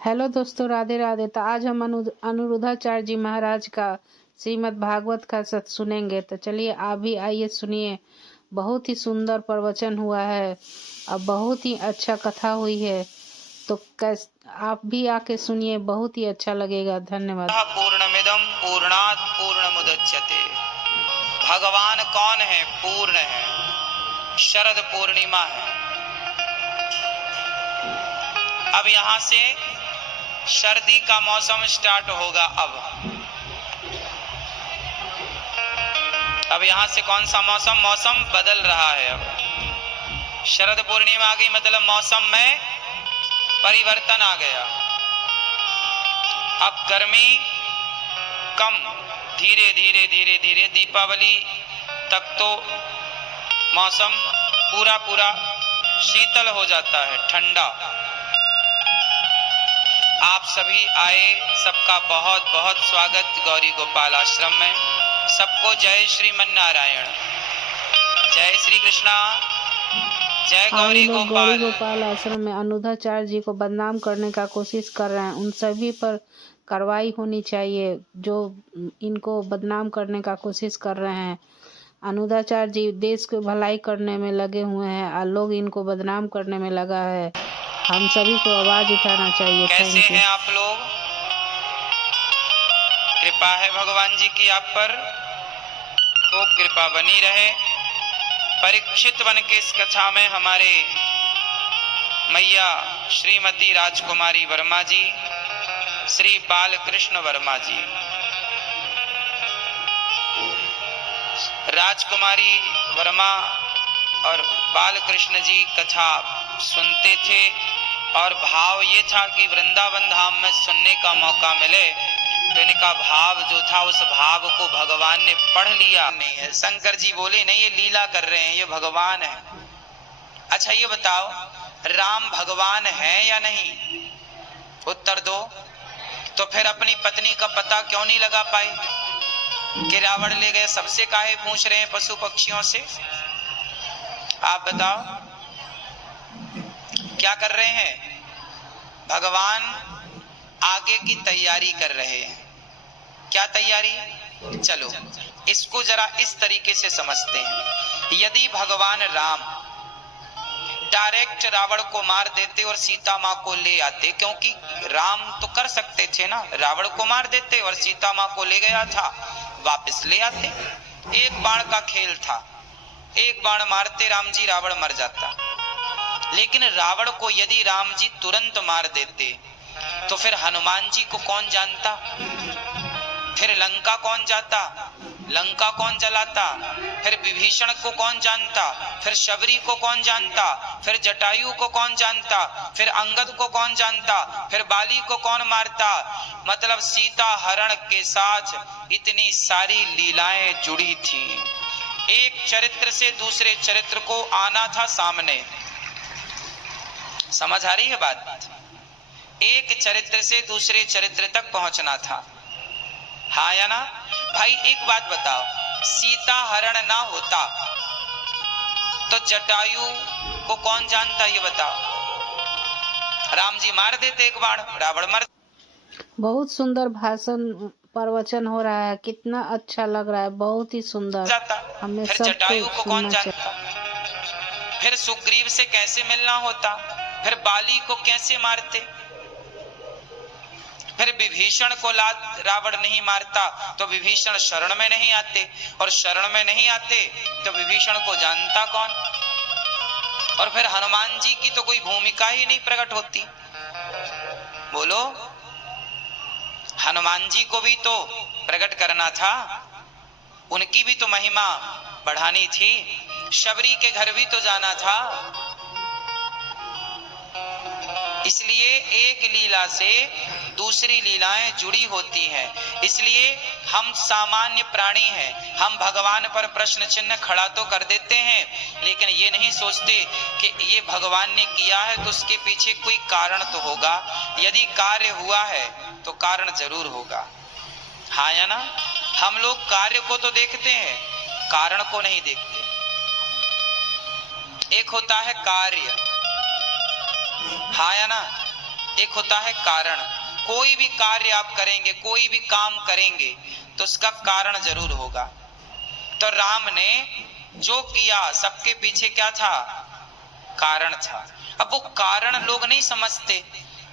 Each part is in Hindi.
हेलो दोस्तों, राधे राधे। तो आज हम अनिरुद्धाचार्य जी महाराज का श्रीमद् भागवत का सत्संग सुनेंगे। तो चलिए आप भी आइए सुनिए। बहुत ही सुंदर प्रवचन हुआ है और बहुत ही अच्छा कथा हुई है। तो आप भी आके सुनिए, बहुत ही अच्छा लगेगा। धन्यवाद। पूर्णमिदं पूर्णात् पूर्णमुदच्यते। भगवान कौन है? पूर्ण है। शरद पूर्णिमा है। अब यहाँ से सर्दी का मौसम स्टार्ट होगा। अब यहाँ से कौन सा मौसम बदल रहा है। अब शरद पूर्णिमा आ गई, मतलब मौसम में परिवर्तन आ गया। अब गर्मी कम, धीरे धीरे धीरे धीरे दीपावली तक तो मौसम पूरा पूरा शीतल हो जाता है, ठंडा। आप सभी आए, सबका बहुत बहुत स्वागत गौरी गोपाल आश्रम में। सबको जय श्रीमन नारायण, जय श्री कृष्णा, जय गौरी गोपाल आश्रम में अनिरुद्धाचार्य जी को बदनाम करने का कोशिश कर रहे हैं। उन सभी पर कार्रवाई होनी चाहिए जो इनको बदनाम करने का कोशिश कर रहे हैं। अनिरुद्धाचार्य जी देश की भलाई करने में लगे हुए हैं और लोग इनको बदनाम करने में लगा है। हम सभी को आवाज उठाना चाहिए। कैसे हैं आप लोग? कृपा है भगवान जी की आप पर, तो कृपा बनी रहे। परीक्षित वन के इस कथा में हमारे मैया श्रीमती राजकुमारी वर्मा जी, श्री बालकृष्ण वर्मा जी, राजकुमारी वर्मा और बालकृष्ण जी कथा सुनते थे और भाव ये था कि वृंदावन धाम में सुनने का मौका मिले तो इनका भाव जो था उस भाव को भगवान ने पढ़ लिया। नहीं है, शंकर जी बोले नहीं ये लीला कर रहे हैं, ये भगवान है। अच्छा ये बताओ, राम भगवान है या नहीं? उत्तर दो। तो फिर अपनी पत्नी का पता क्यों नहीं लगा पाए कि रावण ले गए? सबसे काहे पूछ रहे हैं पशु पक्षियों से? आप बताओ क्या कर रहे हैं? भगवान आगे की तैयारी कर रहे हैं। क्या तैयारी? चलो इसको जरा इस तरीके से समझते हैं। यदि भगवान राम डायरेक्ट रावण को मार देते और सीता माँ को ले आते, क्योंकि राम तो कर सकते थे ना, रावण को मार देते और सीता माँ को ले गया था, वापस ले आते। एक बाण का खेल था, एक बाण मारते राम जी, रावण मर जाता। लेकिन रावण को यदि राम जी तुरंत मार देते तो फिर हनुमान जी को कौन जानता? फिर लंका कौन जाता? लंका कौन जलाता? फिर विभीषण को कौन जानता? फिर शबरी को कौन जानता? फिर जटायु को कौन जानता? फिर अंगद को कौन जानता? फिर बाली को कौन मारता? मतलब सीता हरण के साथ इतनी सारी लीलाएं जुड़ी थी। एक चरित्र से दूसरे चरित्र को आना था सामने। समझ आ रही है बात? एक चरित्र से दूसरे चरित्र तक पहुंचना था, हाँ या ना? भाई एक बात बताओ, सीता हरण ना होता तो जटायु को कौन जानता? ये बताओ। राम जी मार देते एक बाण, रावण मर। बहुत सुंदर भाषण प्रवचन हो रहा है, कितना अच्छा लग रहा है, बहुत ही सुंदर जाता। हमें फिर सब जटायु को कौन जानता? फिर सुग्रीव से कैसे मिलना होता? फिर बाली को कैसे मारते? फिर विभीषण को रावण नहीं मारता तो विभीषण शरण में नहीं आते, और शरण में नहीं आते तो विभीषण को जानता कौन? और फिर हनुमान जी की तो कोई भूमिका ही नहीं प्रकट होती। बोलो, हनुमान जी को भी तो प्रकट करना था, उनकी भी तो महिमा बढ़ानी थी, शबरी के घर भी तो जाना था। इसलिए एक लीला से दूसरी लीलाएं जुड़ी होती हैं। इसलिए हम सामान्य प्राणी हैं, हम भगवान पर प्रश्न चिन्ह खड़ा तो कर देते हैं, लेकिन ये नहीं सोचते कि ये भगवान ने किया है तो उसके पीछे कोई कारण तो होगा। यदि कार्य हुआ है तो कारण जरूर होगा, हाँ या ना? हम लोग कार्य को तो देखते हैं, कारण को नहीं देखते। एक होता है कार्य, हाँ या ना? एक होता है कारण। कोई भी कार्य आप करेंगे, कोई भी काम करेंगे तो उसका कारण जरूर होगा। तो राम ने जो किया सबके पीछे क्या था? कारण था। अब वो कारण लोग नहीं समझते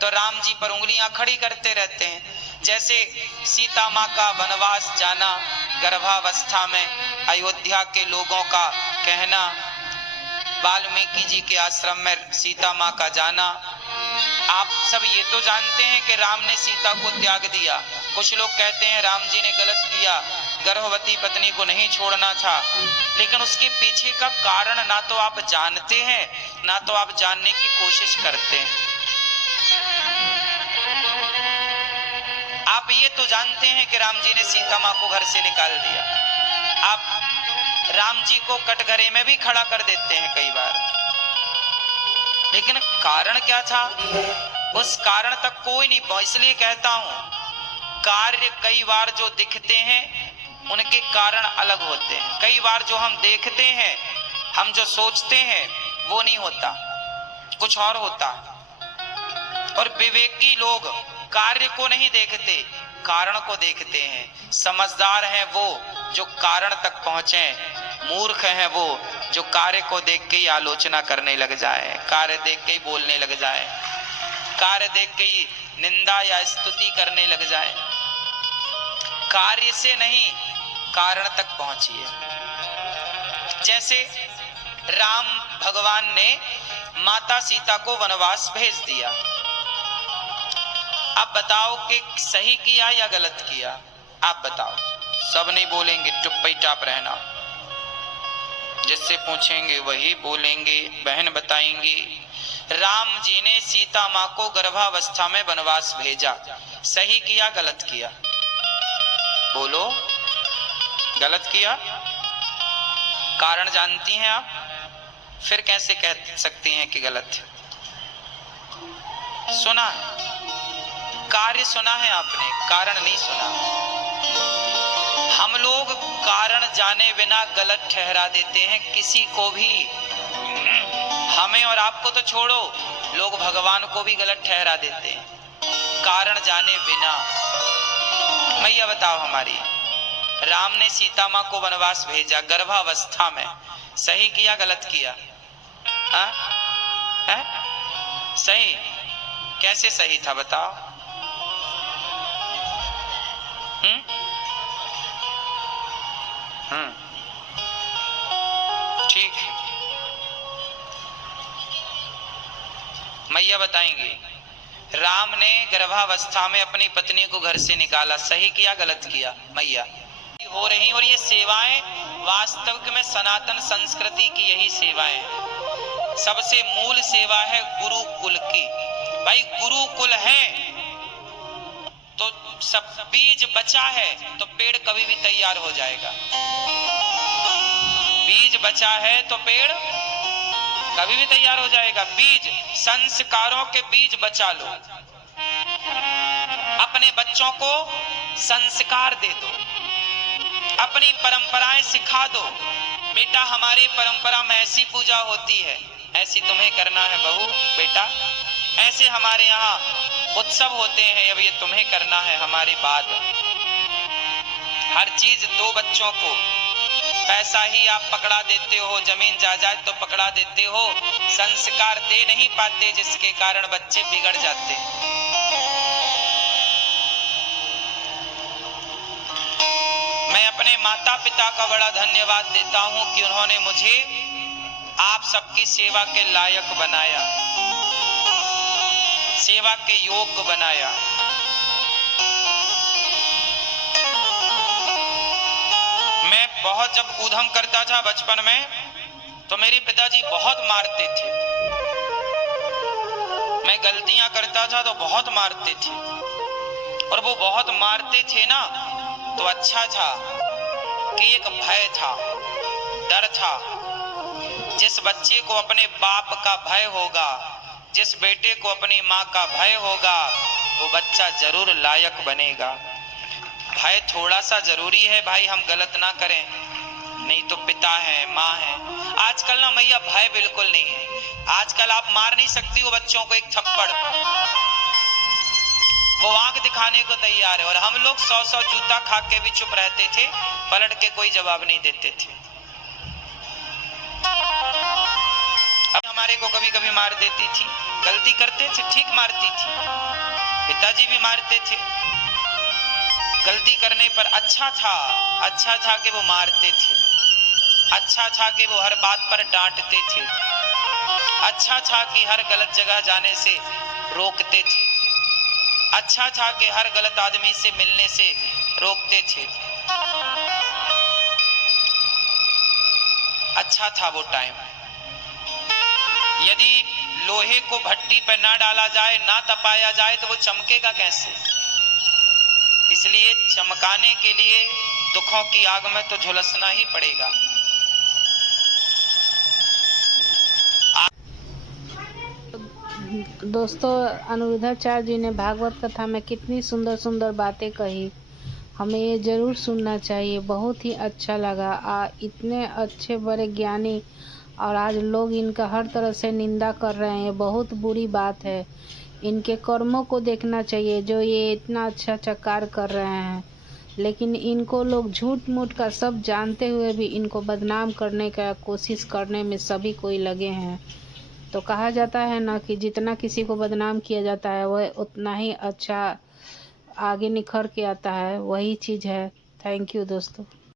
तो राम जी पर उंगलियां खड़ी करते रहते हैं। जैसे सीता माँ का वनवास जाना गर्भावस्था में, अयोध्या के लोगों का कहना, वाल्मीकि जी के आश्रम में सीता माँ का जाना। आप सब ये तो जानते हैं कि राम ने सीता को त्याग दिया। कुछ लोग कहते हैं राम जी ने गलत किया, गर्भवती पत्नी को नहीं छोड़ना था, लेकिन उसके पीछे का कारण ना तो आप जानते हैं ना तो आप जानने की कोशिश करते हैं। आप ये तो जानते हैं कि राम जी ने सीता माँ को घर से निकाल दिया। आप राम जी को कटघरे में भी खड़ा कर देते हैं कई बार, लेकिन कारण क्या था? उस कारण तक कोई नहीं पहुंचा। इसलिए कहता हूं कार्य कई बार जो दिखते हैं उनके कारण अलग होते हैं। कई बार जो हम देखते हैं, हम जो सोचते हैं वो नहीं होता, कुछ और होता। और विवेकी लोग कार्य को नहीं देखते, कारण को देखते हैं। समझदार हैं वो जो कारण तक पहुंचे, मूर्ख हैं वो जो कार्य को देख के ही आलोचना करने लग जाए, कार्य देख के ही बोलने लग जाए, कार्य देख के ही निंदा या स्तुति करने लग जाए। कार्य से नहीं, कारण तक पहुंचिए। जैसे राम भगवान ने माता सीता को वनवास भेज दिया। अब बताओ कि सही किया या गलत किया? आप बताओ। सब नहीं बोलेंगे, चुप रहना। जिससे पूछेंगे वही बोलेंगे, बहन बताएंगी। राम जी ने सीता माँ को गर्भावस्था में वनवास भेजा, सही किया गलत किया? बोलो। गलत किया। कारण जानती हैं आप, फिर कैसे कह सकती हैं कि गलत है? सुना है, कार्य सुना है आपने, कारण नहीं सुना। हम लोग कारण जाने बिना गलत ठहरा देते हैं किसी को भी। हमें और आपको तो छोड़ो, लोग भगवान को भी गलत ठहरा देते हैं कारण जाने बिना। मैया बताओ हमारी, राम ने सीता माँ को वनवास भेजा गर्भावस्था में, सही किया गलत किया? सही। कैसे सही था बताओ? ठीक, मैया बताएंगे। राम ने गर्भावस्था में अपनी पत्नी को घर से निकाला, सही किया गलत किया? मैया हो रही। और ये सेवाएं वास्तविक में सनातन संस्कृति की यही सेवाएं। सबसे मूल सेवा है गुरुकुल की। भाई गुरुकुल है तो सब, बीज बचा है तो पेड़ कभी भी तैयार हो जाएगा। बीज बचा है तो पेड़ कभी भी तैयार हो जाएगा। बीज, संस्कारों के बीज बचा लो। अपने बच्चों को संस्कार दे दो, अपनी परंपराएं सिखा दो। बेटा हमारी परंपरा में ऐसी पूजा होती है, ऐसी तुम्हें करना है बहू बेटा। ऐसे हमारे यहाँ उत्सव होते हैं, अब ये तुम्हें करना है हमारी बात। हर चीज दो बच्चों को। पैसा ही आप पकड़ा देते हो, जमीन जायदाद तो पकड़ा देते हो, संस्कार दे नहीं पाते, जिसके कारण बच्चे बिगड़ जाते हैं। मैं अपने माता पिता का बड़ा धन्यवाद देता हूं कि उन्होंने मुझे आप सबकी सेवा के लायक बनाया, सेवा के योग्य बनाया। मैं बहुत जब ऊधम करता था बचपन में तो मेरे पिताजी बहुत मारते थे। मैं गलतियां करता था तो बहुत मारते थे, और वो बहुत मारते थे ना तो अच्छा था कि एक भय था, डर था। जिस बच्चे को अपने बाप का भय होगा, जिस बेटे को अपनी माँ का भय होगा, वो बच्चा जरूर लायक बनेगा। भय थोड़ा सा जरूरी है भाई, हम गलत ना करें, नहीं तो पिता है, माँ है। आजकल ना मैया भय बिल्कुल नहीं है। आजकल आप मार नहीं सकती हो बच्चों को एक थप्पड़, वो आंख दिखाने को तैयार है, और हम लोग 100 जूता खा के भी चुप रहते थे, पलट के कोई जवाब नहीं देते थे। अब हमारे को कभी कभी मार देती थी, गलती करते थे ठीक मारती थी, पिताजी भी मारते थे। गलती करने पर अच्छा था कि वो मारते थे, अच्छा था कि वो हर बात पर डांटते थे, अच्छा था कि हर गलत जगह जाने से रोकते थे, अच्छा था कि हर गलत आदमी से मिलने से रोकते थे। अच्छा था वो टाइम। यदि लोहे को भट्टी पर ना डाला जाए, ना तपाया जाए, तो वो चमकेगा कैसे? इसलिए चमकाने के लिए दुखों की आग में तो झुलसना ही पड़ेगा। दोस्तों, अनिरुद्धाचार्य जी ने भागवत कथा में कितनी सुंदर सुंदर बातें कही, हमें ये जरूर सुनना चाहिए। बहुत ही अच्छा लगा। इतने अच्छे बड़े ज्ञानी, और आज लोग इनका हर तरह से निंदा कर रहे हैं, बहुत बुरी बात है। इनके कर्मों को देखना चाहिए, जो ये इतना अच्छा कार्य कर रहे हैं, लेकिन इनको लोग झूठ मूठ का सब जानते हुए भी इनको बदनाम करने का कोशिश करने में सभी कोई लगे हैं। तो कहा जाता है ना कि जितना किसी को बदनाम किया जाता है, वह उतना ही अच्छा आगे निखर के आता है, वही चीज़ है। थैंक यू दोस्तों।